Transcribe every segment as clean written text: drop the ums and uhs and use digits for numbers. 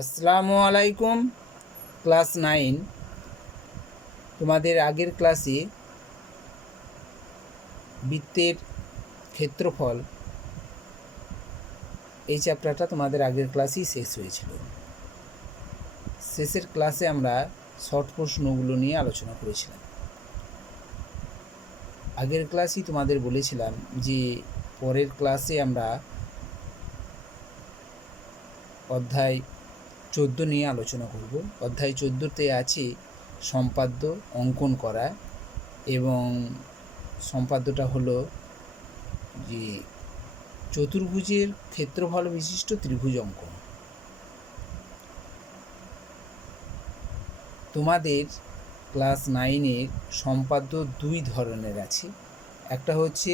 আসসালামু আলাইকুম। ক্লাস 9 তোমাদের আগের ক্লাসে বৃত্তের ক্ষেত্রফল এই চ্যাপ্টারটা তোমাদের আগের ক্লাসেই শেষ হয়েছিল। শেষের ক্লাসে আমরা শর্ট প্রশ্নগুলো নিয়ে আলোচনা করেছিলাম। আগের ক্লাসেই তোমাদের বলেছিলাম যে পরের ক্লাসে আমরা অধ্যায় 14 নিয়ে আলোচনা করব। অধ্যায় 14তে আছে সম্পাদ্য অঙ্কন করা, এবং সম্পাদ্যটা হলো যে চতুর্ভুজের ক্ষেত্রফল বিশিষ্ট ত্রিভুজ অঙ্কন। তোমাদের ক্লাস 9-এর সম্পাদ্য দুই ধরনের আছে। একটা হচ্ছে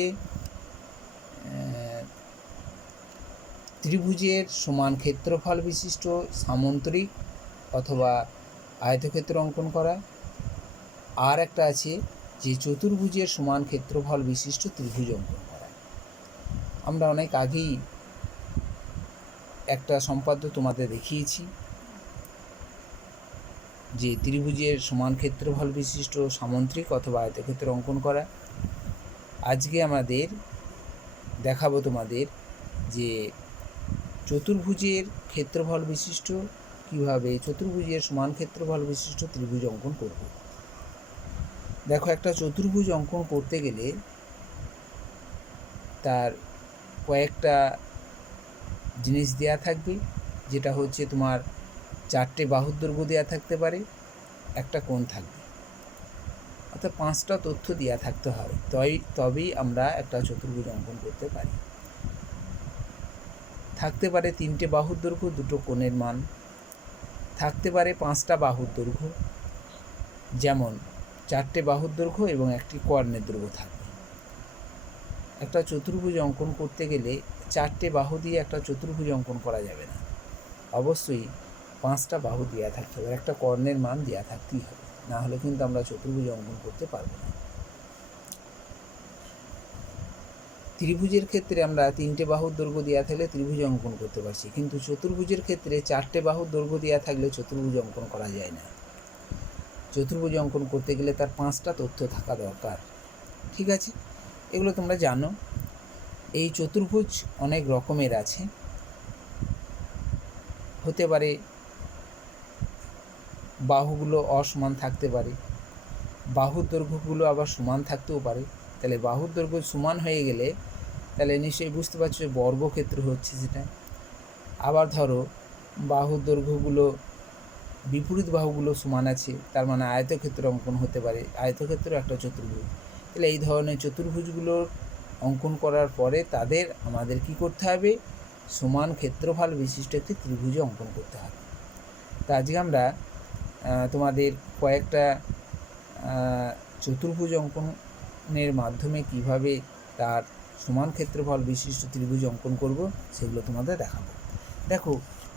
ত্রিভুজের সমান ক্ষেত্রফল বিশিষ্ট সামন্তরিক অথবা আয়তক্ষেত্র অঙ্কন করা, আর একটা আছে যে চতুর্ভুজের সমান ক্ষেত্রফল বিশিষ্ট ত্রিভুজ অঙ্কন করা। আমরা অনেক আগেই একটা সম্পাদ্য তোমাদের দেখিয়েছি যে ত্রিভুজের সমান ক্ষেত্রফল বিশিষ্ট সামন্তরিক অথবা আয়তক্ষেত্র অঙ্কন করা। আজকে আমাদের দেখাবো তোমাদের যে চতুর্ভুজের ক্ষেত্রফল বিশিষ্ট কিভাবে চতুর্ভুজের সমান ক্ষেত্রফল বিশিষ্ট ত্রিভুজ অঙ্কন করব। দেখো, একটা চতুর্ভুজ অঙ্কন করতে গেলে তার কয়েকটা জিনিস দেয়া থাকবে, যেটা হচ্ছে তোমার 4টে বাহুর দৈর্ঘ্য দেওয়া থাকতে পারে, একটা কোণ থাকবে, অর্থাৎ 5টা তথ্য দেওয়া থাকতে হয়, তবেই আমরা একটা চতুর্ভুজ অঙ্কন করতে পারি। থাকতে পারে 3টে বাহুর দৈর্ঘ্য, 2টো কোণের মান, থাকতে পারে 5টা বাহুর দৈর্ঘ্য, যেমন 4টে বাহুর দৈর্ঘ্য এবং একটি কর্ণের দৈর্ঘ্য থাকবে। একটা চতুর্ভুজ অঙ্কন করতে গেলে 4টে বাহু দিয়ে একটা চতুর্ভুজ অঙ্কন করা যাবে না, অবশ্যই 5টা বাহু দেওয়া থাকতে হবে, একটা কর্ণের মান দেওয়া থাকতেই হবে, না হলে কিন্তু আমরা চতুর্ভুজ অঙ্কন করতে পারবো না। ত্রিভুজের ক্ষেত্রে আমরা 3টে বাহুর দৈর্ঘ্য দেওয়া থাকলে ত্রিভুজ অঙ্কন করতে পারছি, কিন্তু চতুর্ভুজের ক্ষেত্রে 4টে বাহুর দৈর্ঘ্য দেওয়া থাকলে চতুর্ভুজ অঙ্কন করা যায় না। চতুর্ভুজ অঙ্কন করতে গেলে তার 5টা তথ্য থাকা দরকার। ঠিক আছে, এগুলো তোমরা জানো। এই চতুর্ভুজ অনেক রকমের আছে, হতে পারে বাহুগুলো অসমান থাকতে পারে, বাহুর দৈর্ঘ্যগুলো আবার সমান থাকতেও পারে। তাহলে বাহুর দৈর্ঘ্য সমান হয়ে গেলে তাহলে নিশ্চয়ই বুঝতে পারছো বর্গক্ষেত্র হচ্ছে সেটা। আবার ধরো বাহুর দৈর্ঘ্যগুলো বিপরীত বাহুগুলো সমান আছে, তার মানে আয়তক্ষেত্র অঙ্কন হতে পারে, আয়তক্ষেত্র একটা চতুর্ভুজ। তাহলে এই ধরনের চতুর্ভুজগুলোর অঙ্কন করার পরে তাদের আমাদের কি করতে হবে, সমান ক্ষেত্রফল বিশিষ্ট একটি ত্রিভুজ অঙ্কন করতে হবে। তা আজকে আমরা তোমাদের কয়েকটা চতুর্ভুজ অঙ্কনের মাধ্যমে কিভাবে তার সমান ক্ষেত্রফল বিশিষ্ট ত্রিভুজ অঙ্কন করব সেগুলো তোমাদের দেখাবো। দেখো,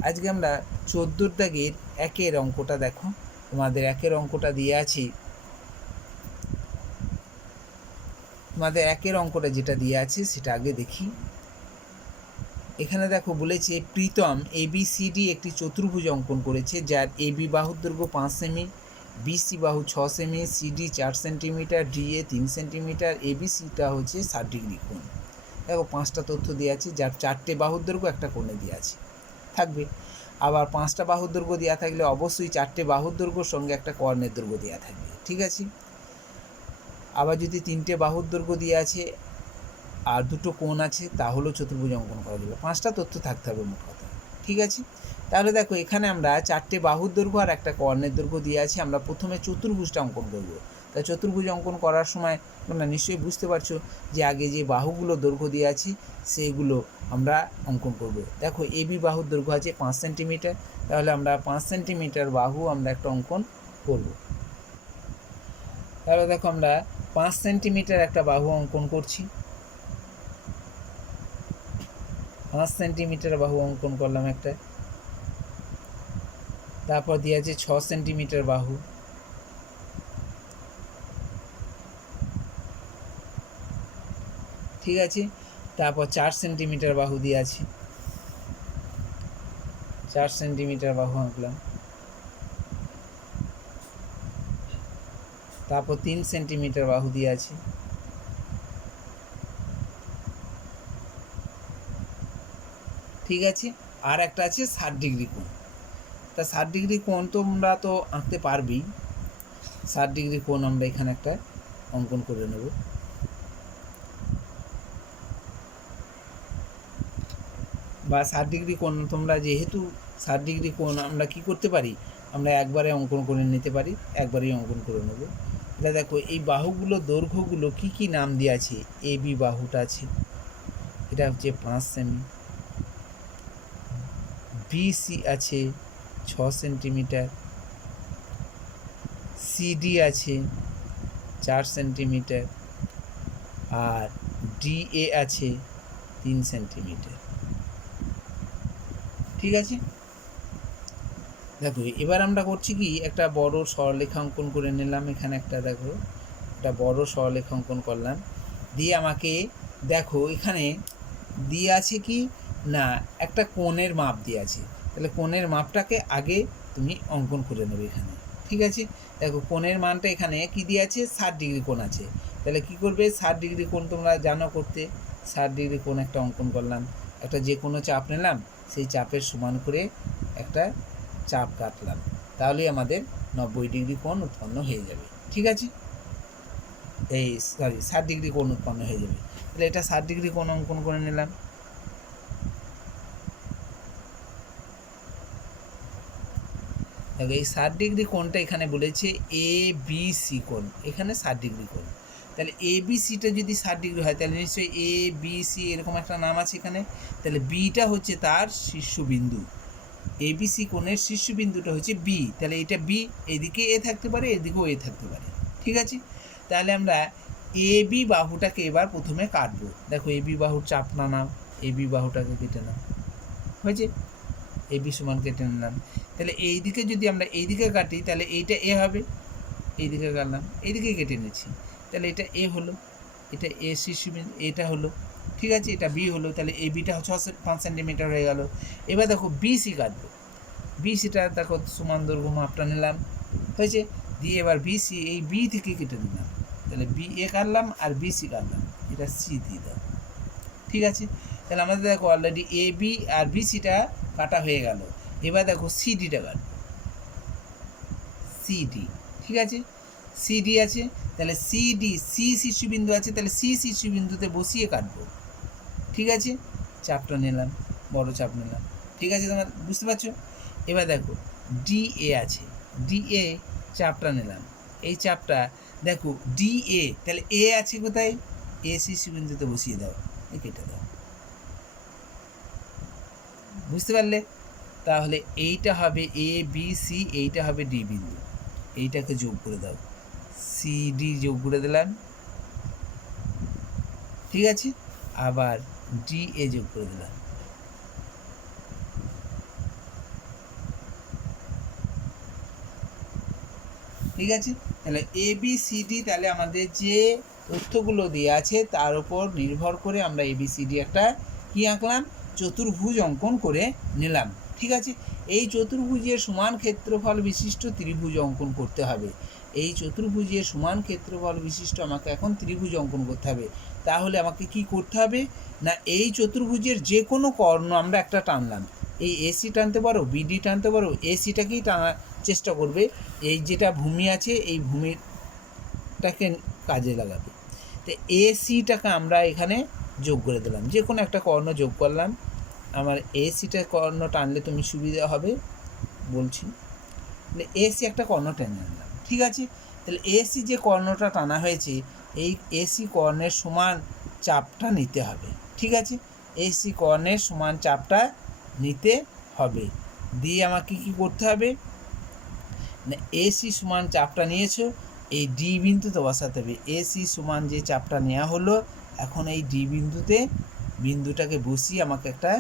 আজকে আমরা 14 দাগের 1-এর অঙ্কটা দেখো। তোমাদের 1-এর অঙ্কটা দিয়ে আছি, তোমাদের 1-এর অঙ্কটা যেটা দিয়ে আছে সেটা আগে দেখি। এখানে দেখো বলেছে প্রীতম ABCD একটি চতুর্ভুজ অঙ্কন করেছে, যার AB বাহুর দৈর্ঘ্য 5 সেমি, BC বাহু 6 সেমি, CD 4 সেন্টিমিটার, DA 3 সেন্টিমিটার, ABCটা হচ্ছে 60 ডিগ্রি কোণ। দেখো 5টা তথ্য দেওয়া আছে, যার 4টে বাহুর দৈর্ঘ্য একটা কোণে দেওয়া আছে থাকবে। আবার 5টা বাহুর দৈর্ঘ্য দেওয়া থাকলে অবশ্যই 4টে বাহুর দৈর্ঘ্যর সঙ্গে একটা কর্ণের দৈর্ঘ্য দেওয়া থাকবে। ঠিক আছে, আবার যদি 3টে বাহুর দৈর্ঘ্য দেওয়া আছে আর 2টো কোণ আছে, তাহলেও চতুর্ভুজ অঙ্কন করা যাবে। 5টা তথ্য থাকতে হবে মোট কথা। ঠিক আছে, তাহলে দেখো এখানে আমরা 4টে বাহুর দৈর্ঘ্য আর একটা কর্ণের দৈর্ঘ্য দিয়ে আছে। আমরা প্রথমে চতুর্ভুজটা অঙ্কন করব। তা চতুর্ভুজ অঙ্কন করার সময় তোমরা নিশ্চয়ই বুঝতে পারছো যে আগে যে বাহুগুলো দৈর্ঘ্য দিয়ে আছে সেইগুলো আমরা অঙ্কন করব। দেখো AB বাহুর দৈর্ঘ্য আছে 5 সেন্টিমিটার, তাহলে আমরা 5 সেন্টিমিটার বাহু আমরা একটা অঙ্কন করব। তাহলে দেখো আমরা 5 সেন্টিমিটার একটা বাহু অঙ্কন করছি। 5 সেন্টিমিটার বাহু অঙ্কন করলাম একটা। তারপর দিয়ে আছে 6 সেন্টিমিটার বাহু, ঠিক আছে। তারপর 4 সেন্টিমিটার বাহু দিয়ে আছে। 4 সেন্টিমিটার বাহু আঁকলাম, তারপর 3 সেন্টিমিটার বাহু দিয়ে আছে, ঠিক আছে। আর একটা আছে 60 ডিগ্রি কোণ। তা 60 ডিগ্রি কোণ তোমরা তো আঁকতে পারবেই। 60 ডিগ্রি কোণ আমরা এখানে একটা অঙ্কন করে নেব। বা 60 ডিগ্রি কোণ তোমরা যেহেতু 60 ডিগ্রি কোণ আমরা কি করতে পারি, আমরা একবারে অঙ্কন করে নিতে পারি, একবারেই অঙ্কন করে নেব। এটা দেখো এই বাহুগুলো দৈর্ঘ্যগুলো কি কি নাম দেওয়া আছে। এ বি বাহুটা আছে, এটা হচ্ছে 5 সেমি। বিসি আছে 6 সেন্টিমিটার, সিডি আছে 4 সেন্টিমিটার, আর ডিএ আছে 3 সেন্টিমিটার, ঠিক আছে। দেখো এবার আমরা করছি কি, একটা বড় সরলরেখা অঙ্কন করে নিলাম। এখানে একটা দেখো একটা বড় সরলরেখা অঙ্কন করলাম, দিয়ে আমাকে দেখো এখানে দিয়ে আছে কি না, একটা কোণের মাপ দিয়ে আছে। তাহলে কোণের মাপটাকে আগে তুমি অঙ্কন করে নেবে এখানে, ঠিক আছে। দেখো কোণের মানটা এখানে কি দিয়ে আছে, 60 ডিগ্রি কোণ আছে। তাহলে কি করবে, 60 ডিগ্রি কোণ তোমরা জানো করতে। 60 ডিগ্রি কোণ একটা অঙ্কন করলাম, একটা যে কোনো চাপ নিলাম, সেই চাপের সমান করে একটা চাপ কাটলাম, তাহলেই আমাদের 90 ডিগ্রি কোণ উৎপন্ন হয়ে যাবে, ঠিক আছে। এই 60 ডিগ্রি কোণ উৎপন্ন হয়ে যাবে। তাহলে এটা 60 ডিগ্রি কোণ অঙ্কন করে নিলাম। দেখো এই 60 ডিগ্রি কোণটা এখানে বলেছে এ বি সি কোণ, এখানে 60 ডিগ্রি কোণ। তাহলে এ বি সিটা যদি 60 ডিগ্রি হয়, তাহলে নিশ্চয়ই এ বি সি এরকম একটা নাম আছে এখানে। তাহলে বিটা হচ্ছে তার শীর্ষবিন্দু, এবিসি কোণের শীর্ষবিন্দুটা হচ্ছে বি। তাহলে এটা বি, এদিকে এ থাকতে পারে, এদিকেও এ থাকতে পারে, ঠিক আছে। তাহলে আমরা এ বি বাহুটাকে এবার প্রথমে কাটবো। দেখো এ বি বাহুর চাপ না নাও, এ বি বাহুটাকে কেটে নাও, হয়েছে। এ বি সমান কেটে নিলাম। তাহলে এই দিকে যদি আমরা এই দিকে কাটি, তাহলে এইটা এ হবে, এই দিকে কাটলাম, এইদিকে কেটে নিচ্ছি, তাহলে এটা এ হলো, এটা এ শীর্ষবিন্দু, এটা হলো, ঠিক আছে। এটা বি হলো, তাহলে এই বিটা 5 সেন্টিমিটার হয়ে গেল। এবার দেখো বিসি কাটবো, বিসিটা দেখো সমান দৈর্ঘ্য মাপটা নিলাম, হয়েছে। দিয়ে এবার বিসি এই বি থেকে কেটে দিলাম, তাহলে বি এ কাটলাম আর বিসি কাটলাম, এটা সি দিয়ে দাও, ঠিক আছে। তাহলে আমাদের দেখো অলরেডি এ বি আর বিসিটা কাটা হয়ে গেল। এবার দেখো সিডিটা কাটবো, সিডি, ঠিক আছে। সিডি আছে, তাহলে সিডি সি শীর্ষবিন্দু আছে, তাহলে সি শীর্ষবিন্দুতে বসিয়ে কাটবো, ঠিক আছে। চাপটা নিলাম, বড় চাপ নিলাম, ঠিক আছে, তোমরা বুঝতে পারছো। এবার দেখো ডিএ আছে, ডিএ চাপটা নিলাম, এই চাপটা দেখো ডিএ, তাহলে এ আছে কোথায়, এ শীর্ষবিন্দুতে বসিয়ে দাও, কেটে দাও, বুঝতে পারলে। তাহলে এইটা হবে এ বি সি, এইটা হবে ডি বিন্দু, এইটাকে যোগ করে দাও, সিডি যোগ করে দিলাম, ঠিক আছে। আবার ডি এ যোগ করে দিলাম, ঠিক আছে। তাহলে এ বি সি ডি, তাহলে আমাদের যে তথ্যগুলো দেওয়া আছে তার উপর নির্ভর করে আমরা এ বি সি ডি একটা কী আঁকলাম, চতুর্ভুজ অঙ্কন করে নিলাম, ঠিক আছে। এই চতুর্ভুজের সমান ক্ষেত্রফল বিশিষ্ট ত্রিভুজ অঙ্কন করতে হবে। এই চতুর্ভুজের সমান ক্ষেত্রফল বিশিষ্ট আমাকে এখন ত্রিভুজ অঙ্কন করতে হবে। তাহলে আমাকে কি করতে হবে না, এই চতুর্ভুজের যে কোনো কর্ণ আমরা একটা টানলাম, এই এসি টানতে পারো, বিডি টানতে পারো, এসিটাকেই টানার চেষ্টা করবে, এই যেটা ভূমি আছে এই ভূমিটাকে কাজে লাগাবে। তো এসিটাকে আমরা এখানে যোগ করে দিলাম, যে কোনো একটা কর্ণ যোগ করলাম। আমার এসিটা কর্ণ টানলে তুমি সুবিধা হবে বলছি, তাহলে এসি একটা কর্ণ টেনে আনলাম, ঠিক আছে। তাহলে এসি যে কর্ণটা টানা হয়েছে, এই এসি কর্ণের সমান চাপটা নিতে হবে, ঠিক আছে। এসি কর্ণের সমান চাপটা নিতে হবে, দিয়ে আমাকে কি করতে হবে না, এসি সমান চাপটা নিয়েছো, এই ডি বিন্দুতে বসাতে হবে। এসি সমান যে চাপটা নেওয়া হলো, এখন এই ডি বিন্দুতে বিন্দুটাকে বসিয়ে আমাকে একটা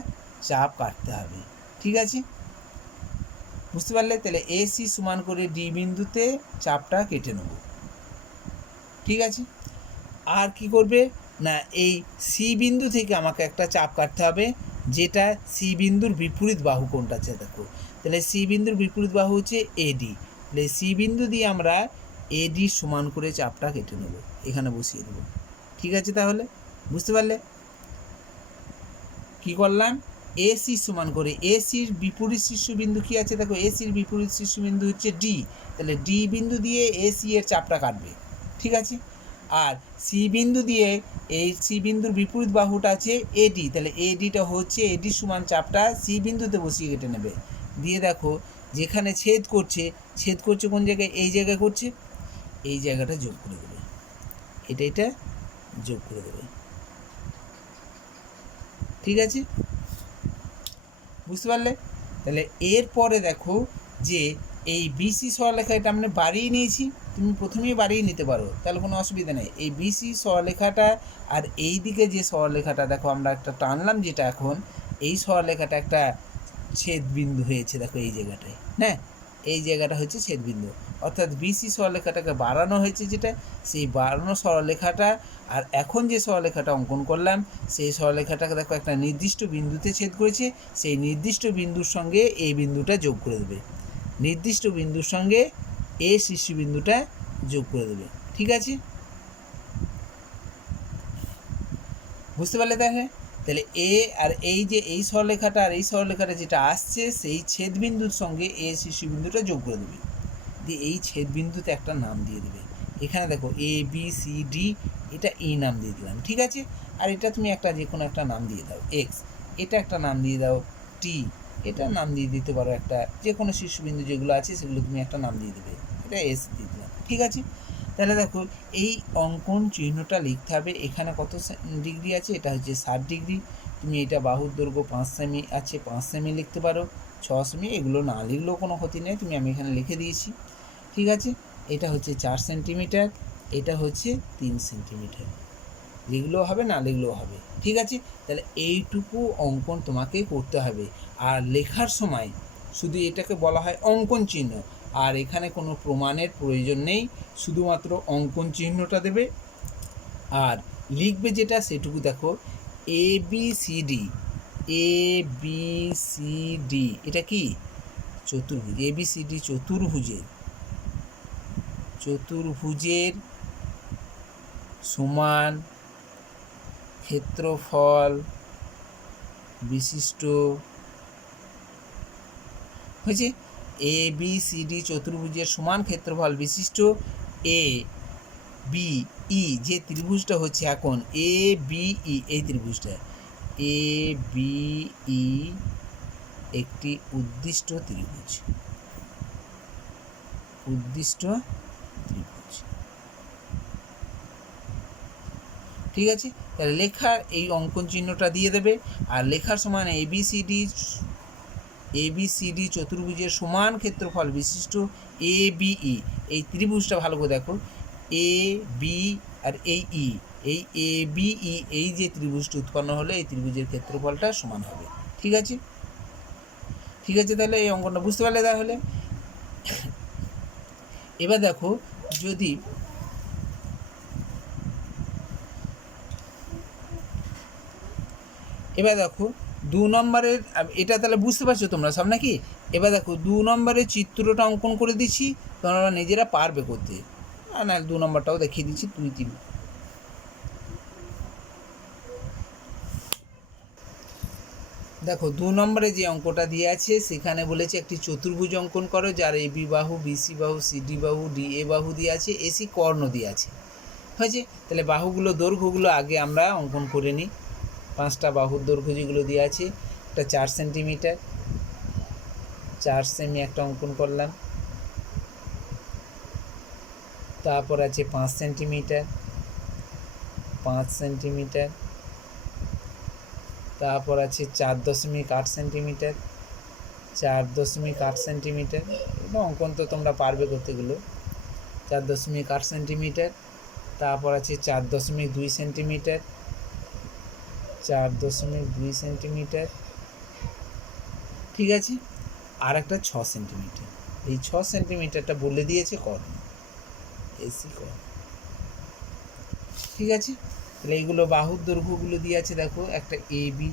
চাপ কাটতে হবে, ঠিক আছে, বুঝতে পারলে। তাহলে এসি সমান করে ডি বিন্দুতে চাপটা কেটে নেব, ঠিক আছে। আর কি করবে না, এই সি বিন্দু থেকে আমাকে একটা চাপ কাটতে হবে, যেটা সি বিন্দুর বিপরীত বাহু কোনটা আছে দেখো, তাহলে সি বিন্দুর বিপরীত বাহু হচ্ছে এডি, তাহলে সি বিন্দু দিয়ে আমরা এডি সমান করে চাপটা কেটে নেব, এখানে বসিয়ে দেবো। ঠিক আছে, তাহলে বুঝতে পারলে কি করলাম? এসি সমান করে এসির বিপরীত শীর্ষবিন্দু কি আছে দেখো, এসির বিপরীত শীর্ষবিন্দু হচ্ছে ডি, তাহলে ডি বিন্দু দিয়ে এসি এর চাপটা কাটবে। ঠিক আছে, আর সি বিন্দু দিয়ে এই সি বিন্দুর বিপরীত বাহুটা আছে এডি, তাহলে এডিটা হচ্ছে এডি সমান চাপটা সি বিন্দুতে বসিয়ে কেটে নেবে। দিয়ে দেখো যেখানে ছেদ করছে কোন জায়গায়, এই জায়গায় করছে, এই জায়গাটা যোগ করে দেবে, এটা যোগ করে দেবে। ঠিক আছে, বুঝতে পারলে? তাহলে এরপরে দেখো যে এই বিসি সরলরেখা এটা আমরা বাড়িয়ে নিয়েছি, তুমি প্রথমেই বাড়িয়ে নিতে পারো, তাহলে কোনো অসুবিধা নেই। এই বিসি সরলরেখাটা আর এই দিকে যে সরলরেখাটা দেখো আমরা একটা টানলাম, যেটা এখন এই সরলরেখাটা একটা ছেদবিন্দু হয়েছে দেখো এই জায়গাটায়, হ্যাঁ এই জায়গাটা হচ্ছে ছেদবিন্দু, অর্থাৎ বিসি সরলরেখাটাকে বাড়ানো হয়েছে, যেটা সেই বাড়ানো সরলরেখাটা আর এখন যে সরলরেখাটা অঙ্কন করলাম সেই সরলরেখাটাকে দেখো একটা নির্দিষ্ট বিন্দুতে ছেদ করেছে, সেই নির্দিষ্ট বিন্দুর সঙ্গে এই বিন্দুটা যোগ করে দেবে, নির্দিষ্ট বিন্দুর সঙ্গে এ শীর্ষবিন্দুটা যোগ করে দেবে। ঠিক আছে, বুঝতে পারলে? দেখে তাহলে এ আর এই যে এই সরলরেখাটা আর এই সরলরেখাটা যেটা আসছে সেই ছেদবিন্দুর সঙ্গে এ শীর্ষবিন্দুটা যোগ করে দেবে, দিয়ে এই ছেদবিন্দুতে একটা নাম দিয়ে দেবে। এখানে দেখো এ বি সি ডি, এটা এই নাম দিয়ে দিলাম। ঠিক আছে, আর এটা তুমি একটা যে কোনো একটা নাম দিয়ে দাও, এক্স, এটা একটা নাম দিয়ে দাও, টি, এটা নাম দিয়ে দিতে পারো, একটা যে কোনো শীর্ষবিন্দু যেগুলো আছে সেগুলো তুমি একটা নাম দিয়ে দেবে, এটা এস দিয়ে দিলাম। ঠিক আছে, তাহলে দেখো এই অঙ্কন চিহ্নটা লিখতে হবে, এখানে কত ডিগ্রি আছে, এটা হচ্ছে 60 ডিগ্রি, তুমি এটা বাহুর দৈর্ঘ্য 5 সেমি আছে, 5 সেমি লিখতে পারো, 6 সেমি, এগুলো না লিখলেও কোনো ক্ষতি নেই, আমি এখানে লিখে দিয়েছি। ঠিক আছে, এটা হচ্ছে 4 সেন্টিমিটার, এটা হচ্ছে 3 সেন্টিমিটার, লিখলেও হবে না লিখলেও হবে। ঠিক আছে, তাহলে এইটুকু অঙ্কন তোমাকে করতে হবে, আর লেখার সময় শুধু এটাকে বলা হয় অঙ্কন চিহ্ন, আর এখানে কোনো প্রমাণের প্রয়োজন নেই, শুধুমাত্র অঙ্কন চিহ্নটা দেবে আর লিখবে যেটা সেটুকু দেখো, A B C D, A B C D এটা কি চতুর্ভুজ, এ বি সি ডি চতুর্ভুজের সমান ক্ষেত্রফল বিশিষ্ট হয়েছে, এ বি সি ডি চতুর্ভুজের সমান ক্ষেত্রফল বিশিষ্ট এ বি ই যে ত্রিভুজটা হচ্ছে এখন এ বি ই, এই ত্রিভুজটা এ বি ই একটি উদ্দিষ্ট ত্রিভুজ, ঠিক আছে, তাহলে লেখার এই অঙ্কন চিহ্নটা দিয়ে দেবে, আর লেখার সময় এবিসিডি চতুর্ভুজের সমান ক্ষেত্রফল বিশিষ্ট এ বি ই, এই ত্রিভুজটা ভালো করে দেখো, এ বি আর এই ই, এই এ বি ই এই যে ত্রিভুজটা উৎপন্ন হলো এই ত্রিভুজের ক্ষেত্রফলটা সমান হবে। ঠিক আছে, তাহলে এই অঙ্কনটা বুঝতে পারলে? তাহলে এবার দেখো যদি দু নম্বরের, এটা তাহলে বুঝতে পারছো তোমরা সব নাকি? এবার দেখো 2 নম্বরের চিত্রটা অঙ্কন করে দিচ্ছি, তোমরা নিজেরা পারবে করতে, আর না 2 নম্বরটাও দেখিয়ে দিচ্ছি, 2, 3। দেখো 2 নম্বরে যে অঙ্কটা দিয়ে আছে সেখানে বলেছে একটি চতুর্ভুজ অঙ্কন করো যার এ বি বাহু, বিসি বাহু, সিডি বাহু, ডি এ বাহু দিয়ে আছে, এসি কর্ণ দিয়ে আছে। হয়েছে, তাহলে বাহুগুলো দৈর্ঘ্যগুলো আগে আমরা অঙ্কন করে নিই। 5টা বাহুর দৈর্ঘ্য যেগুলো দিয়ে আছে, একটা 4 সেন্টিমিটার, 4 সেমি একটা অঙ্কন করলাম, তারপর আছে 5 সেন্টিমিটার, 5 সেন্টিমিটার, তারপর আছে 4.8 সেন্টিমিটার, 4.8 সেন্টিমিটার, এটা অঙ্কন তো তোমরা পারবে করতেগুলো, 4.8 সেন্টিমিটার, তারপর আছে 4.2 সেন্টিমিটার, 4.2 সেন্টিমিটার, ঠিক আছে, আর একটা 6 সেন্টিমিটার, এই 6 সেন্টিমিটারটা বলে দিয়েছে কর্ণ, এসি কর্ণ। ঠিক আছে, তাহলে এইগুলো বাহুর দৈর্ঘ্যগুলো দিয়ে আছে, দেখো একটা এ বি,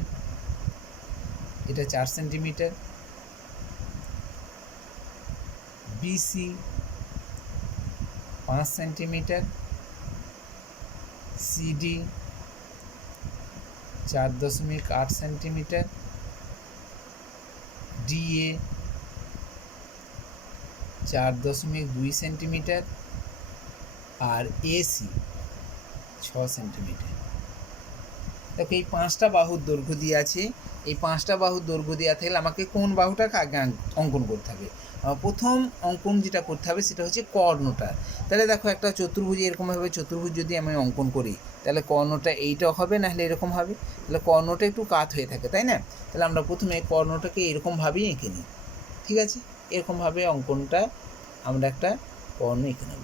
এটা 4 সেন্টিমিটার, BC 5 centimetre, CD 4.8 centimetre, DA 4.2 centimetre, আর এসি 6 সেন্টিমিটার। দেখো এই 5টা বাহুর দৈর্ঘ্য দিয়ে আছে। এই 5টা বাহুর দৈর্ঘ্য দেওয়া থাকলে আমাকে কোন বাহুটাকে আগে অঙ্কন করতে হবে? প্রথম অঙ্কন যেটা করতে হবে সেটা হচ্ছে কর্ণটা। তাহলে দেখো একটা চতুর্ভুজ, এরকমভাবে চতুর্ভুজ যদি আমি অঙ্কন করি তাহলে কর্ণটা এইটা হবে, না হলে এরকম হবে। তাহলে কর্ণটা একটু কাত হয়ে থাকে, তাই না? তাহলে আমরা প্রথমে কর্ণটাকে এরকমভাবেই এঁকে নিই, ঠিক আছে? এরকমভাবে অঙ্কনটা আমরা একটা কর্ণ এঁকে নেব,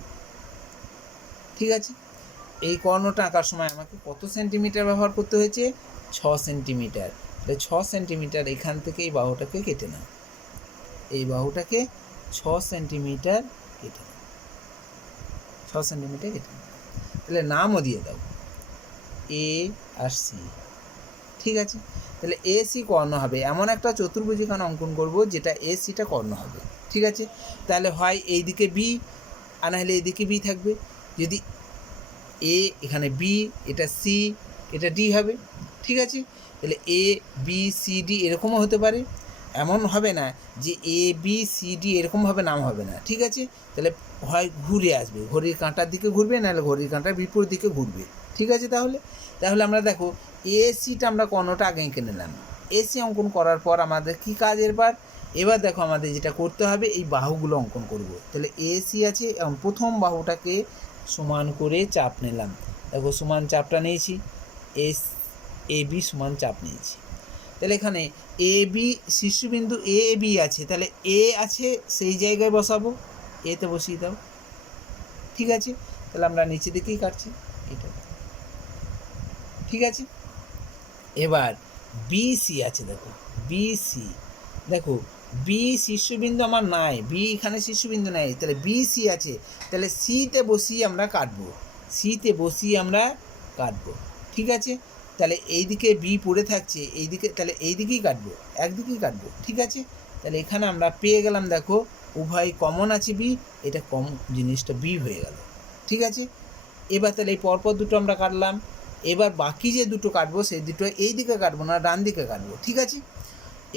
ঠিক আছে? এই কর্ণটা আঁকার সময় আমাকে কত সেন্টিমিটার ব্যবহার করতে হয়েছে? 6 সেন্টিমিটার। তাহলে 6 সেন্টিমিটার এখান থেকে এই বাহুটাকে কেটে নাও, এই বাহুটাকে 6 সেন্টিমিটার কেটে নাও, 6 সেন্টিমিটার কেটে নাও। তাহলে নামও দিয়ে দাও এ আর সি, ঠিক আছে? তাহলে এ সি কর্ণ হবে। এমন একটা চতুর্ভুজ এখানে অঙ্কন করব যেটা এ সিটা কর্ণ হবে, ঠিক আছে? তাহলে হয় এইদিকে বি, আর না হলে এইদিকে বি থাকবে। যদি এ এখানে বি, এটা সি, এটা ডি হবে, ঠিক আছে? তাহলে এ বি সি ডি এরকমও হতে পারে। এমন হবে না যে এ বি সি ডি এরকমভাবে নাম হবে না, ঠিক আছে? তাহলে হয় ঘুরে আসবে, ঘড়ির কাঁটার দিকে ঘুরবে, নাহলে ঘড়ির কাঁটার বিপরীত দিকে ঘুরবে, ঠিক আছে? তাহলে আমরা দেখো এ সিটা আমরা কর্ণটা আগে এঁকে নিলাম। এ সি অঙ্কন করার পর আমাদের কী কাজ? এবার দেখো আমাদের যেটা করতে হবে এই বাহুগুলো অঙ্কন করব। তাহলে এ সি আছে, প্রথম বাহুটাকে সমান করে চাপ নিলাম। দেখো সমান চাপটা নিয়েছি, এ বি সমান চাপ নিয়েছি। তাহলে এখানে এ বি শীর্ষবিন্দু এ বি আছে, তাহলে এ আছে সেই জায়গায় বসাবো, এতে বসিয়ে দাও, ঠিক আছে? তাহলে আমরা নিচে দিকেই কাটছি এটা, ঠিক আছে? এবার বিসি আছে, দেখো বিসি, দেখো বি শীর্ষবিন্দু আমার নাই, বি এখানে শীর্ষবিন্দু নাই, তাহলে বিসি আছে, তাহলে সিতে বসিয়ে আমরা কাটবো, সিতে বসিয়ে আমরা কাটবো, ঠিক আছে? তাহলে এইদিকে বি পড়ে থাকছে এইদিকে, তাহলে এইদিকেই কাটবো, একদিকেই কাটবো, ঠিক আছে? তাহলে এখানে আমরা পেয়ে গেলাম, দেখো উভয় কমন আছে বি, এটা কম জিনিসটা বি হয়ে গেল, ঠিক আছে? এবার তাহলে এই পরপর দুটো আমরা কাটলাম। এবার বাকি যে দুটো কাটবো সেই দুটো এই দিকে কাটবো না, ডান দিকে কাটবো, ঠিক আছে?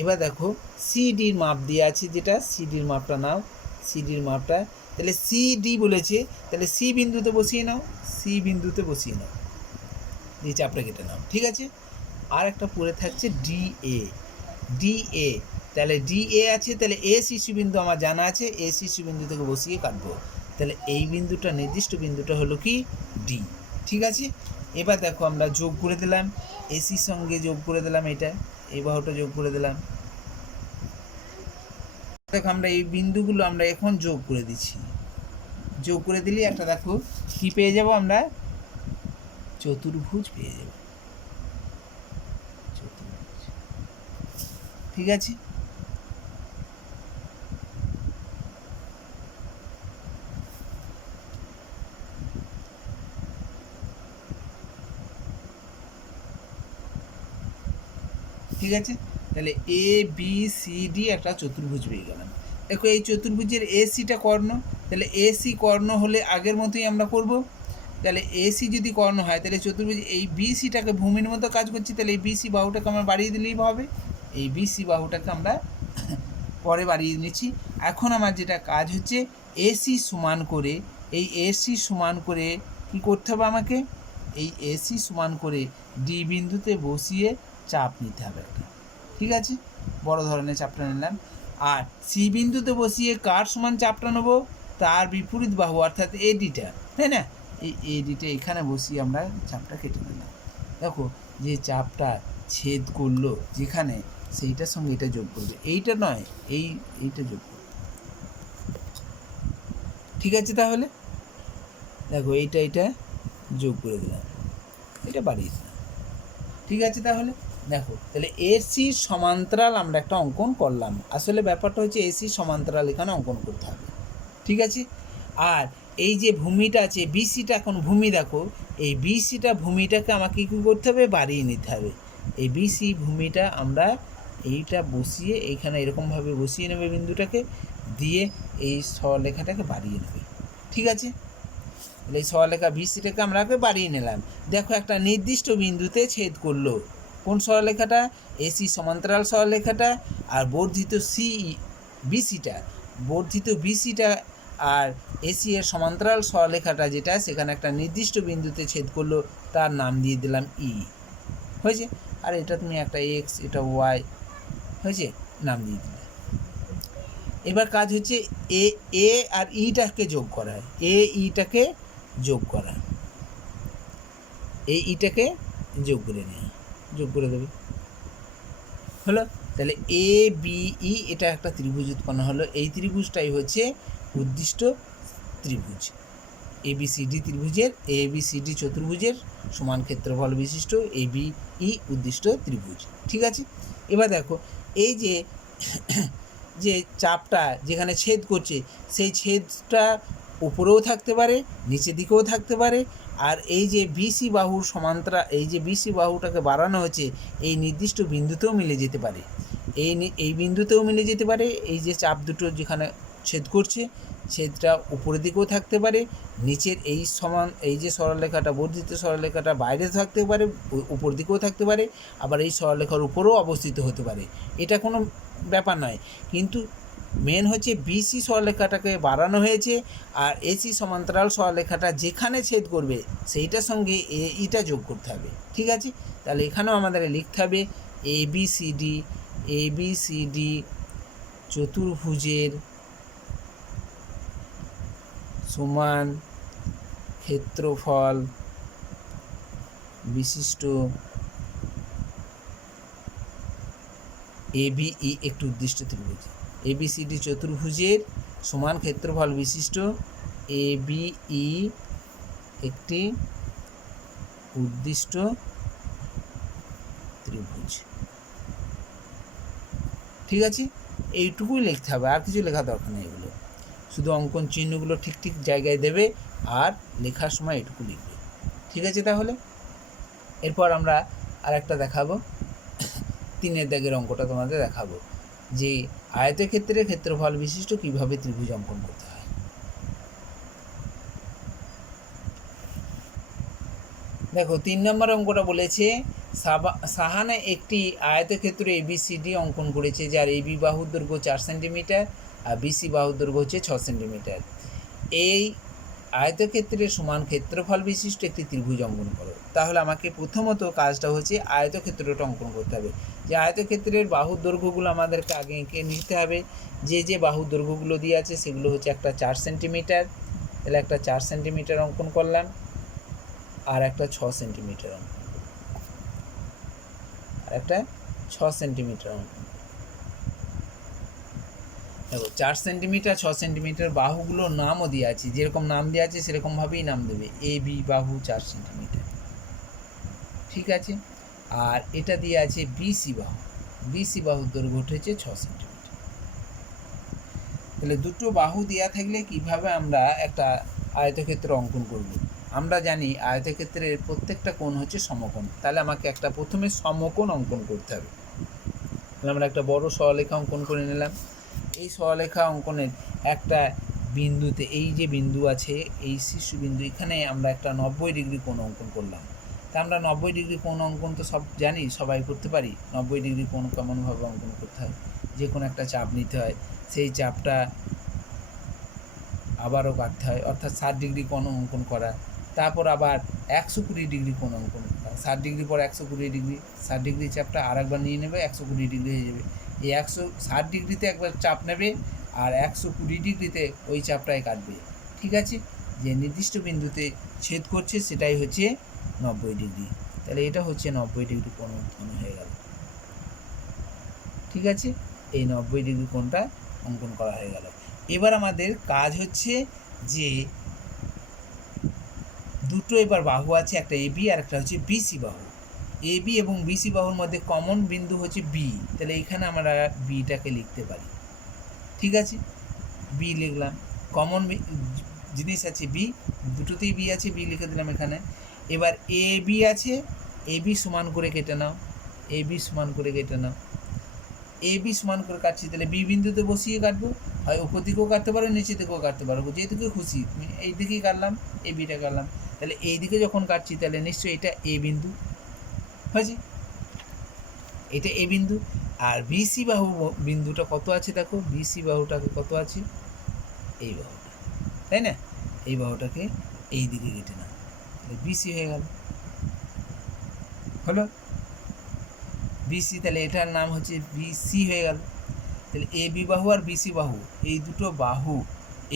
এবার দেখো সিডির মাপ দিয়ে আছে, যেটা সিডির মাপটা নাও, সিডির মাপটা, তাহলে সিডি বলেছে, তাহলে সি বিন্দুতে বসিয়ে নাও, সি বিন্দুতে বসিয়ে নাও, দিয়ে চাপটা কেটে নাও, ঠিক আছে? আর একটা পড়ে থাকছে ডিএ, ডিএ, তাহলে ডিএ আছে, তাহলে এ শীর্ষবিন্দু আমার জানা আছে, এ শীর্ষবিন্দু থেকে বসিয়ে কাটবো। তাহলে এই বিন্দুটা, নির্দিষ্ট বিন্দুটা হলো কি ডি, ঠিক আছে? এবার দেখো আমরা যোগ করে দিলাম, এসির সঙ্গে যোগ করে দিলাম, এটা এই বাহুটা যোগ করে দিলাম। দেখো আমরা এই বিন্দুগুলো আমরা এখন যোগ করে দিচ্ছি, যোগ করে দিলে একটা দেখো কি পেয়ে যাব আমরা? চতুর্ভুজ পেয়ে যাব, চতুর্ভুজ, ঠিক আছে? ঠিক আছে? তাহলে এ বি সি ডি একটা চতুর্ভুজ পেয়ে গেলাম। দেখো এই চতুর্ভুজের এ সিটা কর্ণ, তাহলে এ সি কর্ণ হলে আগের মতোই আমরা করব। তাহলে এ সি যদি কর্ণ হয় তাহলে চতুর্ভুজ এই বি সিটাকে ভূমির মতো কাজ করছি, তাহলে এই বি সি বাহুটাকে আমরা বাড়িয়ে দিলেই হবে। এই বি সি বাহুটাকে আমরা পরে বাড়িয়ে নিচ্ছি। এখন আমার যেটা কাজ হচ্ছে এসি সমান করে, এই এসি সমান করে কি করতে হবে আমাকে? এই এসি সমান করে ডি বিন্দুতে বসিয়ে চাপ নিতে হবে একটা, ঠিক আছে? বড় ধরনের চাপটা নিলাম। আর সি বিন্দুতে বসিয়ে কার সমান চাপটা নেবো? তার বিপরীত বাহু, অর্থাৎ এডিটা, তাই না? এই এডিটা এখানে বসিয়ে আমরা চাপটা কেটে নিলাম। দেখো যে চাপটা ছেদ করলো যেখানে, সেইটার সঙ্গে এটা যোগ করবে, এইটা নয়, এইটা যোগ করবে, ঠিক আছে? তাহলে দেখো এটা যোগ করে দিলাম, এটা বাড়িয়ে দিলাম, ঠিক আছে? তাহলে এসি সমান্তরাল আমরা একটা অঙ্কন করলাম। আসলে ব্যাপারটা হচ্ছে এসি সমান্তরাল এখানে অঙ্কন করতে হবে, ঠিক আছে? আর এই যে ভূমিটা আছে বিসিটা, এখন ভূমি দেখো, এই বিসিটা ভূমিটাকে আমাকে কী করতে হবে? বাড়িয়ে নিতে হবে। এই বিসি ভূমিটা আমরা এইটা বসিয়ে এইখানে এরকমভাবে বসিয়ে নেবে বিন্দুটাকে, দিয়ে এই সরলরেখাটাকে বাড়িয়ে নেবে। ঠিক আছে, তাহলে এই সরলরেখা বিসিটাকে আমরা বাড়িয়ে নিলাম। দেখো একটা নির্দিষ্ট বিন্দুতে ছেদ করলো। কোন সরলরেখাটা? এসি সমান্তরাল সরলরেখাটা। আর বর্ধিত বিসিটা, বর্ধিত বিসিটা আর এসি এর সমান্তরাল সরলরেখাটা যেটা, সেখানে একটা নির্দিষ্ট বিন্দুতে ছেদ করলো, তার নাম দিয়ে দিলাম ই। হয়েছে? আর এটা তুমি একটা এক্স, এটা ওয়াই, হয়েছে, নাম দিয়ে দিলে। এবার কাজ হচ্ছে এ আর ইটাকে যোগ করা, ইটাকে যোগ করা, ইটাকে যোগ করে নেওয়া, যোগ করে দেবে, হলো। তাহলে এ বি ই, এটা একটা ত্রিভুজ উৎপন্ন হলো। এই ত্রিভুজটাই হচ্ছে উদ্দিষ্ট ত্রিভুজ। এবিসিডি ত্রিভুজের, এবিসিডি চতুর্ভুজের সমান ক্ষেত্রফল বিশিষ্ট এবি ই উদ্দিষ্ট ত্রিভুজ। ঠিক আছে, এবার দেখো এই যে যে চাপটা যেখানে ছেদ করছে, সেই ছেদটা উপরেও থাকতে পারে, নিচের দিকেও থাকতে পারে। আর এই যে বিসি বাহুর সমান্তরাল, এই যে বিসি বাহুটাকে বাড়ানো হচ্ছে, এই নির্দিষ্ট বিন্দুতেও মিলে যেতে পারে, এই বিন্দুতেও মিলে যেতে পারে। এই যে চাপ দুটো যেখানে ছেদ করছে, ছেদটা উপরের দিকেও থাকতে পারে, নিচের এই সমান, এই যে সরলরেখাটা, বর্ধিত সরলরেখাটা বাইরে থাকতে পারে, উপর দিকেও থাকতে পারে, আবার এই সরলরেখার উপরেও অবস্থিত হতে পারে। এটা কোনো ব্যাপার নয়, কিন্তু মেন হচ্ছে বিসি সরলরেখাটাকে বাড়ানো হয়েছে, আর এসি সমান্তরাল সরলরেখাটা যেখানে ছেদ করবে সেইটার সঙ্গে ইটা যোগ করতে হবে। ঠিক আছে, তাহলে এখানেও আমাদের লিখতে হবে এবিসিডি চতুর্ভুজের সমান ক্ষেত্রফল বিশিষ্ট এবিই একটি উদ্দিষ্ট ত্রিভুজ। এবিসিডি চতুর্ভুজের সমান ক্ষেত্রফল বিশিষ্ট এবিই একটি উদ্দিষ্ট ত্রিভুজ। ঠিক আছে, এইটুকুই লিখতে হবে, আর কিছু লেখা দরকার নেই। এগুলো শুধু অঙ্কন চিহ্নগুলো ঠিক ঠিক জায়গায় দেবে, আর লেখার সময় এটুকু লিখবে। ঠিক আছে, তাহলে এরপর আমরা আর একটা দেখাবো, 3 দাগের অঙ্কটা তোমাদের দেখাবো, যে আয়তক্ষেত্রের ক্ষেত্রফল বিশিষ্ট কিভাবে ত্রিভুজ অঙ্কন করতে হয়। দেখো 3 নম্বর অঙ্কটা বলেছে, সাহানা একটি আয়তক্ষেত্র এবিসিডি অঙ্কন করেছে, যার এবি বাহুর দৈর্ঘ্য 4 সেন্টিমিটার আর বিসি বাহুর দৈর্ঘ্য হচ্ছে 6 সেন্টিমিটার। এই আয়তক্ষেত্রের সমান ক্ষেত্রফল বিশিষ্ট একটি ত্রিভুজ অঙ্কন করো। তাহলে আমাকে প্রথমত কাজটা হচ্ছে আয়তক্ষেত্রটা অঙ্কন করতে হবে। যে আয়তক্ষেত্রের বাহুর দৈর্ঘ্যগুলো আমাদেরকে আগে এঁকে নিতে হবে। যে বাহুর দৈর্ঘ্যগুলো দিয়ে আছে সেগুলো হচ্ছে একটা 4 সেন্টিমিটার, তাহলে একটা 4 সেন্টিমিটার অঙ্কন করলাম, আর একটা 6 সেন্টিমিটার অঙ্কন, আর একটা 6 সেন্টিমিটার অঙ্কন। দেখো 4 সেন্টিমিটার 6 সেন্টিমিটার বাহুগুলোর নামও দেওয়া আছে, যেরকম নাম দেওয়া আছে সেরকমভাবেই নাম দেবে, এ বি বাহু 4 সেন্টিমিটার। ঠিক আছে, আর এটা দিয়ে আছে বিসি বাহু, বিসি বাহুর দৈর্ঘ্য হচ্ছে 6 সেন্টিমিটার। তাহলে দুটো বাহু দেওয়া থাকলে কিভাবে আমরা একটা আয়তক্ষেত্র অঙ্কন করব? আমরা জানি আয়তক্ষেত্রের প্রত্যেকটা কোণ হচ্ছে সমকোণ। তাহলে আমাকে একটা প্রথমে সমকোণ অঙ্কন করতে হবে। তাহলে আমরা একটা বড় সরলরেখা অঙ্কন করে নিলাম। এই সরলরেখা অঙ্কনের একটা বিন্দুতে, এই যে বিন্দু আছে, এই শীর্ষবিন্দু, এখানে আমরা একটা 90 ডিগ্রি কোণ অঙ্কন করলাম। তা আমরা 90 ডিগ্রি কোণ অঙ্কন তো সব জানি, সবাই করতে পারি। 90 ডিগ্রি কোণ কেমনভাবে অঙ্কন করতে হয়? যে কোনো একটা চাপ নিতে হয়, সেই চাপটা আবারও কাটতে হয়, অর্থাৎ 60 ডিগ্রি কোণ অঙ্কন করা। তারপর আবার 120 ডিগ্রি কোণ অঙ্কন করা, 60 ডিগ্রি পর 120 ডিগ্রি, 60 ডিগ্রি চাপটা আর একবার নিয়ে নেবে, 120 ডিগ্রি হয়ে যাবে। এই 160 ডিগ্রিতে একবার চাপ নেবে, আর 120 ডিগ্রিতে ওই চাপটাই কাটবে। ঠিক আছে, যে নির্দিষ্ট বিন্দুতে ছেদ করছে সেটাই হচ্ছে 90 ডিগ্রি। তাহলে এটা হচ্ছে 90 ডিগ্রি কোণ উৎপন্ন হয়ে গেল। ঠিক আছে, এই 90 ডিগ্রি কোণটা অঙ্কন করা হয়ে গেল। এবার আমাদের কাজ হচ্ছে যে দুটো এবার বাহু আছে, একটা এবি আর একটা হচ্ছে বিসি বাহু। এবি এবং বিসি বাহুর মধ্যে কমন বিন্দু হচ্ছে বি, তাহলে এখানে আমরা বিটাকে লিখতে পারি। ঠিক আছে, বি লিখলাম, কমন জিনিস আছে বি, দুটোতেই বি আছে, বি লিখে দিলাম এখানে। এবার এ বি আছে, এ বি সমান করে কেটে নাও, এ বি সমান করে কেটে নাও। এ বি সমান করে কাটছি, তাহলে বি বিন্দুতে বসিয়ে কাটবো, হয় উপর দিকেও কাটতে পারো, নিচে দিকেও কাটতে পারবো, যেদিকে খুশি। এই দিকেই কাটলাম, এই বিটা কাটলাম, তাহলে এই দিকে যখন কাটছি তাহলে নিশ্চয়ই এটা এ বিন্দু হয়েছে, এটা এ বিন্দু। আর বিসি বাহু বিন্দুটা কত আছে দেখো, বিসি বাহুটাকে কত আছে, এই বাহুটা, তাই না? এই বাহুটাকে এই দিকে কেটে নাও, তাহলে বিসি হয়ে গেল, হলো বিসি। তাহলে এটার নাম হচ্ছে বিসি হয়ে গেল। তাহলে এ বি বাহু আর বিসি বাহু, এই দুটো বাহু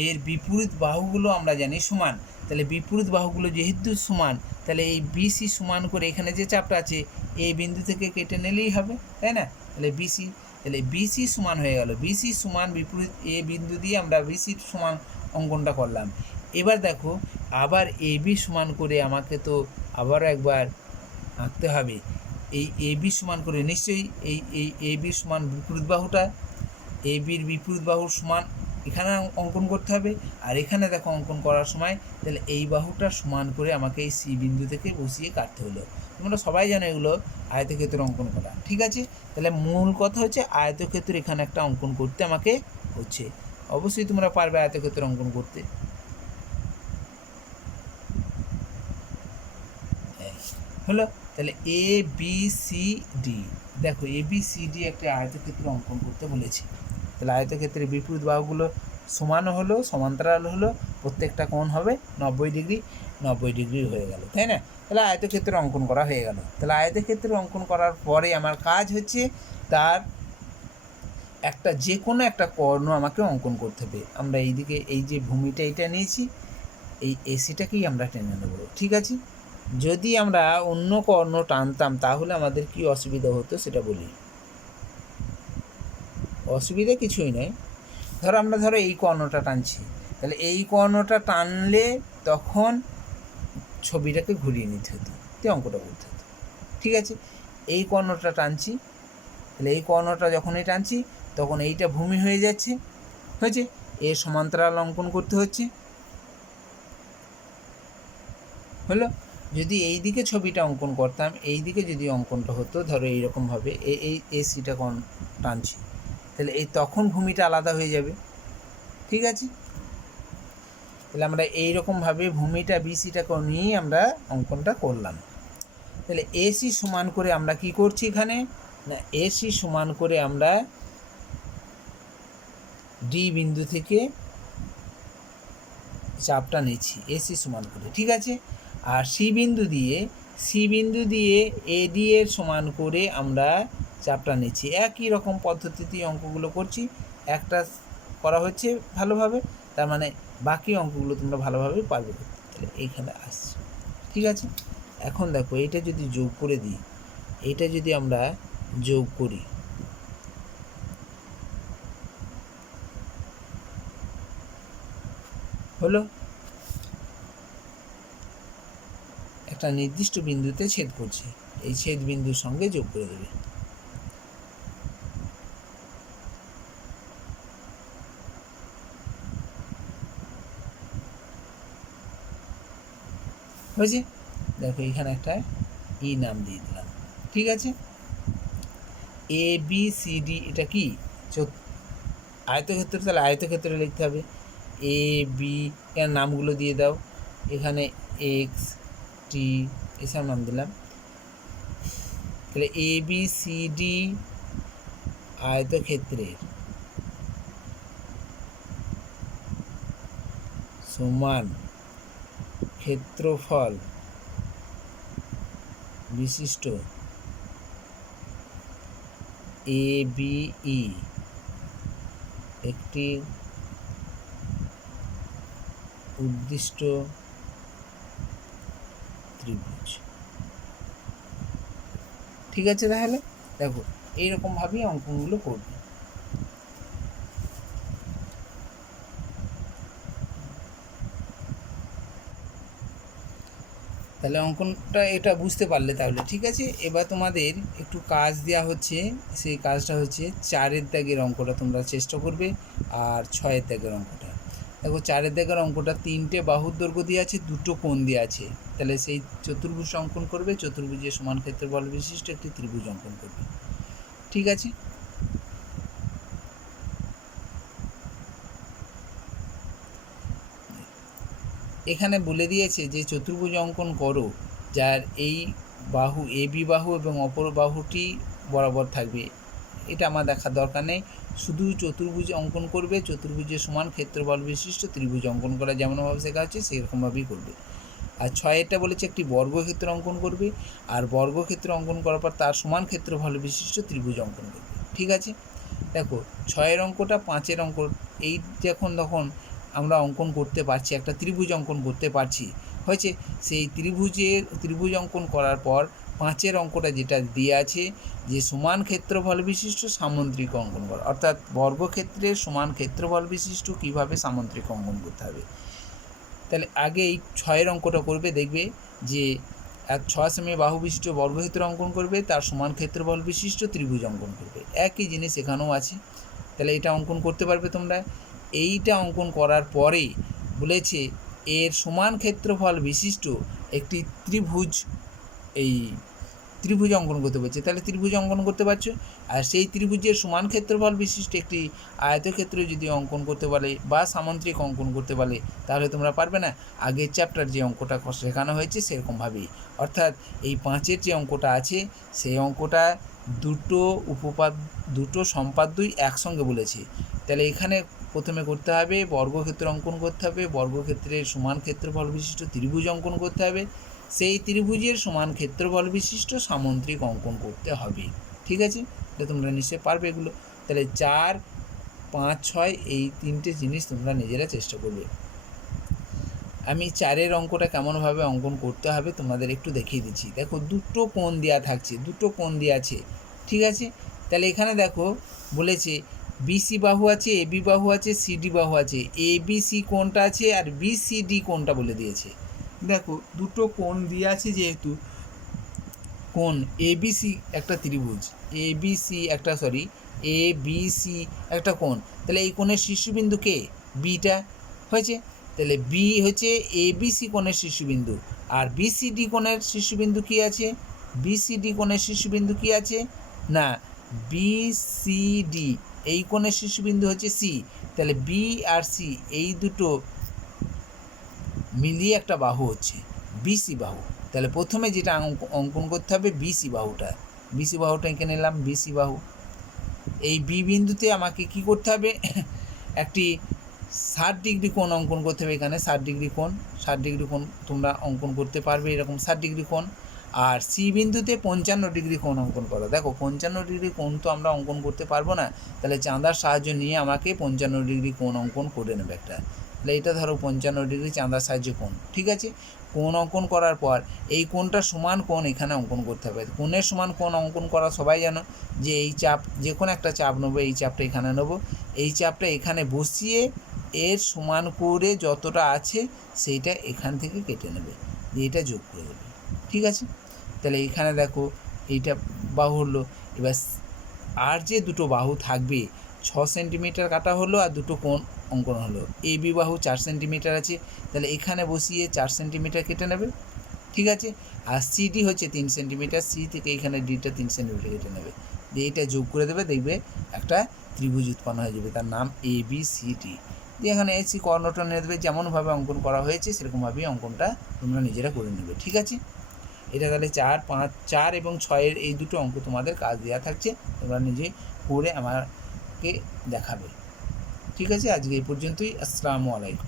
এর বিপরীত বাহুগুলো আমরা জানি সমান, তাহলে বিপরীত বাহুগুলো যেহেতু সমান, তাহলে এই বিসি সমান করে এখানে যে চাপটা আছে এই বিন্দু থেকে কেটে নিলেই হবে, তাই না? তাহলে বিসি, তাহলে বিসি সমান হয়ে গেল, বিসি সমান বিপরীত এ বিন্দু দিয়ে আমরা বিসি সমান অঙ্কনটা করলাম। এবার দেখো আবার এ বি সমান করে আমাকে তো আবারও একবার আঁকতে হবে। এই এ বি সমান করে নিশ্চয়ই এই এ বি সমান বিপরীত বাহুটা, এ বির বিপরীত বাহুর সমান এখানে অঙ্কন করতে হবে। আর এখানে দেখো অঙ্কন করার সময় তাহলে এই বাহুটা সমান করে আমাকে এই সি বিন্দু থেকে বসিয়ে কাটতে হলো। তোমরা সবাই জানো এগুলো আয়তক্ষেত্র অঙ্কন করা, ঠিক আছে? তাহলে মূল কথা হচ্ছে আয়তক্ষেত্র এখানে একটা অঙ্কন করতে আমাকে হচ্ছে। অবশ্যই তোমরা পারবে আয়তক্ষেত্র অঙ্কন করতে। হলো, তাহলে এ বি সি ডি, দেখো এ বি সি ডি একটা আয়তক্ষেত্র অঙ্কন করতে বলেছে। তাহলে আয়তক্ষেত্রের বিপরীত বাহুগুলো সমানও হলো, সমান্তরাল হলো, প্রত্যেকটা কোণ হবে 90 ডিগ্রি, 90 ডিগ্রি হয়ে গেল, তাই না? তাহলে আয়তক্ষেত্র অঙ্কন করা হয়ে গেল। তাহলে আয়তক্ষেত্র অঙ্কন করার পরে আমার কাজ হচ্ছে তার একটা যে কোনো একটা কর্ণ আমাকে অঙ্কন করতে হবে। আমরা এইদিকে এই যে ভূমিটা এটা নিয়েছি, এই এসিটাকেই আমরা টেনে নেব, ঠিক আছে? যদি আমরা অন্য কর্ণ টানতাম তাহলে আমাদের কি অসুবিধা হতো সেটা বলি। অসুবিধা কিছুই নয়, ধরো এই কর্ণটা টানছি, তাহলে এই কর্ণটা টানলে তখন ছবিটাকে ঘুরিয়ে নিতে হতো, দিয়ে অঙ্কটা করতে হতো, ঠিক আছে? এই কর্ণটা টানছি, তাহলে এই কর্ণটা যখনই টানছি তখন এইটা ভূমি হয়ে যাচ্ছে, হয়েছে? এর সমান্তরাল অঙ্কন করতে হচ্ছে, হলো। যদি এই দিকে ছবিটা অঙ্কন করতাম, এই দিকে যদি অঙ্কনটা হতো ধরো এইরকমভাবে এই এসিটা টানছি, তাহলে এই তখন ভূমিটা আলাদা হয়ে যাবে, ঠিক আছে? তাহলে আমরা এইরকমভাবে ভূমিটা বিসিটাকে নিয়েই আমরা অঙ্কনটা করলাম। তাহলে এসি সমান করে আমরা কি করছি এখানে না, এসি সমান করে আমরা ডি বিন্দু থেকে চাপটা নিচ্ছি এসি সমান করে, ঠিক আছে? আর সি বিন্দু দিয়ে এডি এর সমান করে আমরা চাপটা নিচ্ছি। একই রকম পদ্ধতিতে অঙ্কগুলো করছি, একটা করা হচ্ছে ভালোভাবে, তার মানে বাকি অঙ্কগুলো তোমরা ভালোভাবে পারবে করতে। তাহলে এইখানে আসছে, ঠিক আছে? এখন দেখো এইটা যদি যোগ করে দিই, এইটা যদি আমরা যোগ করি, হলো, একটা নির্দিষ্ট বিন্দুতে ছেদ করছে, এই ছেদ বিন্দুর সঙ্গে যোগ করে দেবে, বুঝছি? দেখো এখানে একটা ই নাম দিয়ে দিলাম, ঠিক আছে? এ বি সি ডি এটা কি আয়তক্ষেত্র, তাহলে আয়তক্ষেত্রে লিখতে হবে এ বি, এর নামগুলো দিয়ে দাও, এখানে এক্স টি এসব নাম দিলাম। তাহলে এ বি সি ডি আয়তক্ষেত্রের সমান ক্ষেত্রফল বিশিষ্ট এ বি ই একটি উদ্দিষ্ট ত্রিভুজ, ঠিক আছে? তাহলে দেখো এইরকমভাবেই অঙ্কনগুলো করবে। তাহলে অঙ্কনটা এটা বুঝতে পারলে তাহলে ঠিক আছে। এবার তোমাদের একটু কাজ দেওয়া হচ্ছে, সেই কাজটা হচ্ছে 4-এর দাগের অঙ্কটা তোমরা চেষ্টা করবে, আর 6-এর দাগের অঙ্কটা। দেখো 4-এর দাগের অঙ্কটা 3টে বাহুর দৈর্ঘ্য দিয়ে আছে, 2টো কোণ দিয়ে আছে, তাহলে সেই চতুর্ভুজ অঙ্কন করবে, চতুর্ভুজের সমান ক্ষেত্রফল বিশিষ্ট একটি ত্রিভুজ অঙ্কন করবে, ঠিক আছে? এখানে বলে দিয়েছে যে চতুর্ভুজ অঙ্কন করো যার এই বাহু এবি বাহু এবং অপর বাহুটি বরাবর থাকবে। এটা আমার দেখার দরকার নেই, শুধু চতুর্ভুজ অঙ্কন করবে, চতুর্ভুজের সমান ক্ষেত্রফল বিশিষ্ট ত্রিভুজ অঙ্কন করা যেমনভাবে শেখা হচ্ছে সেরকমভাবেই করবে। আর 6 বলেছে একটি বর্গক্ষেত্র অঙ্কন করবে, আর বর্গক্ষেত্র অঙ্কন করার পর তার সমান ক্ষেত্রফল বিশিষ্ট ত্রিভুজ অঙ্কন করবে। ঠিক আছে, দেখো 6 অঙ্কটা 5 অঙ্ক, এই তখন আমরা অঙ্কন করতে পারছি, একটা ত্রিভুজ অঙ্কন করতে পারছি হয়েছে। সেই ত্রিভুজ অঙ্কন করার পর 5 অঙ্কটা যেটা দিয়ে আছে যে সমান ক্ষেত্রফল বিশিষ্ট সামুদ্রিক অঙ্কন করা, অর্থাৎ বর্গক্ষেত্রের সমান ক্ষেত্রফল বিশিষ্ট কীভাবে সামুদ্রিক অঙ্কন করতে হবে। তাহলে আগে এই 6 অঙ্কটা করবে, দেখবে যে 6 সেমি বাহু বিশিষ্ট বর্গক্ষেত্র অঙ্কন করবে, তার সমান ক্ষেত্রফল বিশিষ্ট ত্রিভুজ অঙ্কন করবে। একই জিনিস এখানেও আছে, তাহলে এটা অঙ্কন করতে পারবে তোমরা। এইটা অঙ্কন করার পরে বলেছে এর সমান ক্ষেত্রফল বিশিষ্ট একটি ত্রিভুজ অঙ্কন করতে পারছে, তাহলে ত্রিভুজ অঙ্কন করতে পারছো। আর সেই ত্রিভুজের সমান ক্ষেত্রফল বিশিষ্ট একটি আয়তক্ষেত্র যদি অঙ্কন করতে পারে বা সামুদ্রিক অঙ্কন করতে পারে, তাহলে তোমরা পারবে না। আগের চ্যাপ্টার যে অঙ্কটা শেখানো হয়েছে সেরকমভাবেই, অর্থাৎ এই 5 যে অঙ্কটা আছে সেই অঙ্কটা দুটো সম্পাদ্যই একসঙ্গে বলেছে। তাহলে এখানে প্রথমে করতে হবে বর্গক্ষেত্র অঙ্কন করতে হবে, বর্গক্ষেত্রের সমান ক্ষেত্রফল বিশিষ্ট ত্রিভুজ অঙ্কন করতে হবে, সেই ত্রিভুজের সমান ক্ষেত্রফল বিশিষ্ট সামুদ্রিক অঙ্কন করতে হবে। ঠিক আছে, এটা তোমরা নিশ্চয়ই পারবে এগুলো। তাহলে 4, 5, 6 এই 3টে জিনিস তোমরা নিজেরা চেষ্টা করবে। আমি 4 অঙ্কটা কেমনভাবে অঙ্কন করতে হবে তোমাদের একটু দেখিয়ে দিচ্ছি। দেখো দুটো কোণ দেওয়া থাকছে, দুটো কোণ দেওয়া আছে। ঠিক আছে, তাহলে এখানে দেখো বলেছে বিসি বাহু আছে, এবি বাহু আছে, সিডি বাহু আছে। এবিসি কোণটা আছে আর বিসিডি কোণটা বলে দিয়েছে। দেখো দুটো কোণ দিয়ে আছে, যেহেতু কোণ এবিসি একটা ত্রিভুজ, এবিসি একটা কোণ, তাহলে এই কোণের শীর্ষবিন্দু কে? বিটা হয়েছে। তাহলে বি হচ্ছে এবিসি কোণের শীর্ষবিন্দু, আর বিসিডি কোণের শীর্ষবিন্দু কী আছে? বিসিডি কোণের শীর্ষবিন্দু কী আছে না, বিসিডি এই কোণের শীর্ষবিন্দু হচ্ছে সি। তাহলে বি আর সি এই দুটো মিলিয়ে একটা বাহু হচ্ছে বিসি বাহু। তাহলে প্রথমে যেটা অঙ্কন করতে হবে বিসি বাহুটা এঁকে নিলাম, বিসি বাহু। এই বি বিন্দুতে আমাকে কি করতে হবে? একটি 60 ডিগ্রি কোণ অঙ্কন করতে হবে। এখানে 60 ডিগ্রি কোণ তোমরা অঙ্কন করতে পারবে, এরকম 60 ডিগ্রি কোণ। আর সি বিন্দুতে 55 ডিগ্রি কোণ অঙ্কন করো। দেখো 55 ডিগ্রি কোণ তো আমরা অঙ্কন করতে পারবো না, তাহলে চাঁদার সাহায্য নিয়ে আমাকে 55 ডিগ্রি কোণ অঙ্কন করে নেবে একটা। তাহলে এটা ধরো 55 ডিগ্রি চাঁদার সাহায্যে কোণ। ঠিক আছে, কোণ অঙ্কন করার পর এই কোণটা সমান কোণ এখানে অঙ্কন করতে হবে। কোণের সমান কোণ অঙ্কন করা সবাই জানো, যে এই চাপ, যে কোনো একটা চাপ নেবো, এই চাপটা এখানে নেবো, এই চাপটা এখানে বসিয়ে এর সমান করে যতটা আছে সেইটা এখান থেকে কেটে নেবে, এইটা যোগ করে দেবে। ঠিক আছে, তাহলে এখানে দেখো এইটা বাহু হলো। এবার আর যে দুটো বাহু থাকবে 6 সেন্টিমিটার কাটা হলো, আর দুটো কোণ অঙ্কন হলো। এবি বাহু 4 সেন্টিমিটার আছে, তাহলে এখানে বসিয়ে 4 সেন্টিমিটার কেটে নেবে। ঠিক আছে, আর সিডি হচ্ছে 3 সেন্টিমিটার, সি থেকে এখানে ডিটা 3 সেন্টিমিটার কেটে নেবে, দিয়ে এইটা যোগ করে দেবে, দেখবে একটা ত্রিভুজ উৎপন্ন হয়ে যাবে, তার নাম ABCD। দিয়ে এখানে এসি কর্ণটা নিয়ে দেবে, যেমনভাবে অঙ্কন করা হয়েছে সেরকমভাবেই অঙ্কনটা তোমরা নিজেরা করে নেবে। ঠিক আছে, এটা তাহলে 4, 5, 4 এবং 6 এই দুটো অঙ্ক তোমাদের কাজ দেওয়া থাকছে, তোমরা নিজে করে আমাকে দেখাবে। ঠিক আছে, আজকে এই পর্যন্তই। আসসালামু আলাইকুম।